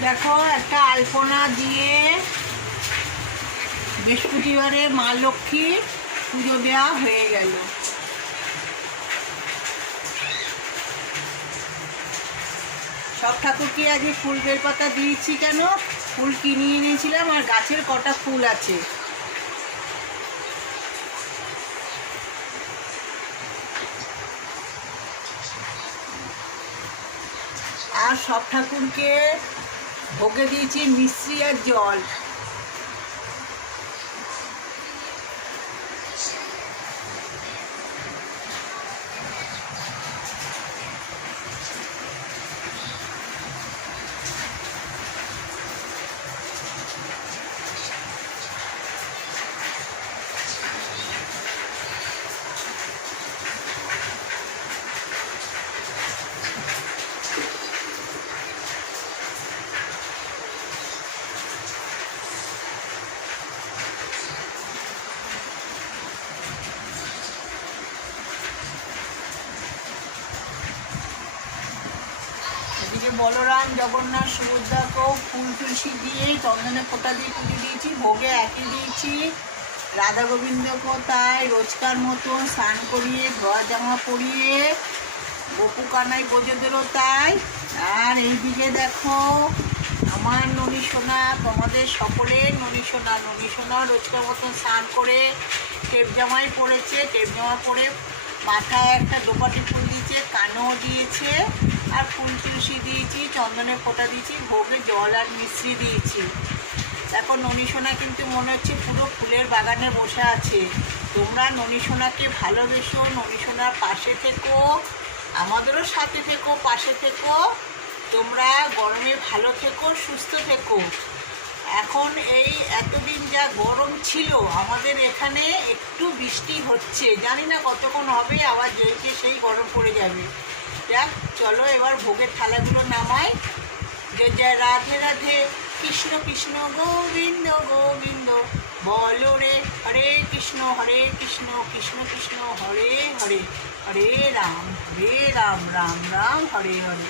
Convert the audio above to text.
দেখো একটা আলপনা দিয়ে বৃহস্পতিবারে মা লক্ষ্মীর পুজো দেওয়া হয়ে গেল। সব ঠাকুরকে আজকে ফুল বেলপাতা দিয়েছি। কেন? ফুল কিনে এনেছিলাম আর গাছের কটা ফুল আছে। আর সব ঠাকুরকে ভোগে দিয়েছি মিশ্রি আর জল। এদিকে বলরাম, জগন্নাথ, সুভদ্রাকেও ফুল তুলসী দিয়ে চন্দনে ফোঁটা দিয়ে পুজো দিয়েছি। ভোগে একই দিয়েছি। রাধা গোবিন্দকেও তাই রোজকার মতন স্নান করিয়ে ধোয়া জামা পরিয়ে, গপু কানাই বোঝেদেরও তাই। আর এইদিকে দেখো আমার ননী সোনা, তোমাদের সকলের ননী সোনা। ননী সোনা রোজকার মতন স্নান করে টেপ জামাই পরেছে। টেপ জামা পরে মাথায় একটা দোপাটি ফুল দিয়েছে, কানেও দিয়েছে, আর ফুল তুলসী দিয়েছি, চন্দনের ফোঁটা দিয়েছি, ভোগে জল আর মিশ্রি দিয়েছি। দেখো ননী সোনা কিন্তু মনে হচ্ছে পুরো ফুলের বাগানে বসে আছে। তোমরা ননী সোনাকে ভালোবেসো, ননী সোনার পাশে থেকো, আমাদেরও সাথে থেকো, পাশে থেকো। তোমরা গরমে ভালো থেকো, সুস্থ থেকো। এখন এই এতদিন যা গরম ছিল, আমাদের এখানে একটু বৃষ্টি হচ্ছে, জানি না কতক্ষণ হবে, আবার যেইকে সেই গরম পড়ে যাবে। যাক, চলো এবার ভোগের থালাগুলো নামাই। যে জয় রাধে রাধে, কৃষ্ণ কৃষ্ণ গোবিন্দ গোবিন্দ, বলো রে হরে কৃষ্ণ কৃষ্ণ কৃষ্ণ হরে হরে, হরে রাম রাম রাম হরে হরে।